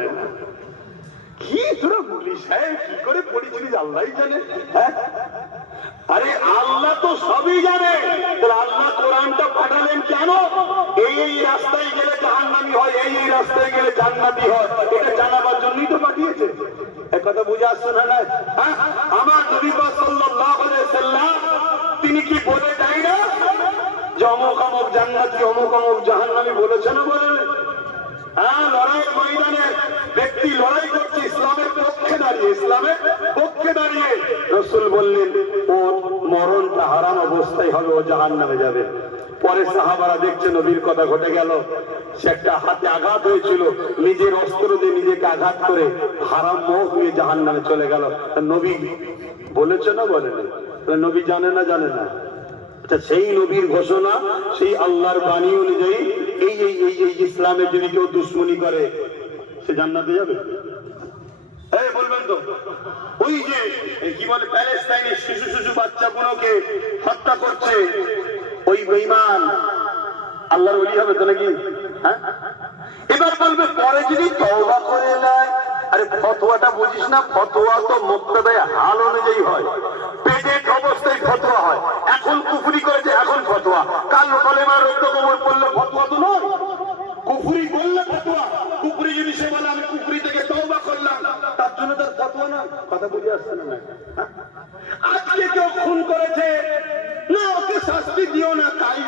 জানেন কি তোরা বলিস? হ্যাঁ, কি করে পড়েছিলিস আল্লাহ জানে। হ্যাঁ, আরে আল্লাহ তো সবই জানে। আল্লাহ কোরআনটা পাঠালেন কেন? এই রাস্তায় গেলে জাহান্নামী হয়, এই রাস্তায় গেলে জান্নাতি হয়, এটা জানাবার জন্যই তো পাঠিয়েছে। এক কথা বুঝে আসছে না? হ্যাঁ, আমার নবী পাক সাল্লাল্লাহু আলাইহি সাল্লাম তিনি কি বলে যায় না যে অমুক অমুক জান্নাতি অমুক অমুক জাহান্নামী বলেছে না? বলেন। হ্যাঁ, লড়াইয়ের ময়দানে ব্যক্তি লড়াই করছে ইসলামের পক্ষে দাঁড়িয়ে, ইসলামের পক্ষে দাঁড়িয়ে রাসূল বললেন ওর মরণটা হারাম অবস্থায় হবে, ও জাহান্নামে যাবে। পরে সাহাবারা দেখছে নবীর কথা ঘটে গেল, সে একটা হাতে আঘাত হয়েছিল, নিজের অস্ত্র দিয়ে নিজেকে আঘাত করে হারাম মোহ হয়ে জাহান্নামে চলে গেল। নবী বলেছে না বলেন? নবী জানে না জানে না? সেই নবীর ঘোষণা, সেই আল্লাহর বাণী অনুযায়ী এই এই এই এই ইসলামের যদি কেউ দুশ্মনী করে সে জান্নাতে যাবে। বলবেন তো? ওই যে কি বলে প্যালেস্টাইনের শিশু শিশু বাচ্চাগুলোকে হত্যা করছে ওই বেঈমান আল্লাহর ওলি হবে তো নাকি? হ্যাঁ, এবার বলবে পরে যদি তওবা করে নেয়। আরে ফতোয়াটা বুঝিস না? ফতোয়া তো মুক্তাদায়ে হাল অনুযায়ী হয়, পেটের অবস্থায় ফতোয়া হয়। এখন কুফরি করেছে এখন ফতোয়া, কাল কলেমা রদ্দ কবুল করলে ফতোয়া তো নয়। কুফরি করলে ফতোয়া, কুফরি যদি সে বলে আমি কুফরি থেকে তওবা করলাম, তার জন্য তার ফতোয়া না। কথা বুঝে আসছে না? আজকে কেউ খুন করেছে না, ওকে শাস্তি দিও না, কাল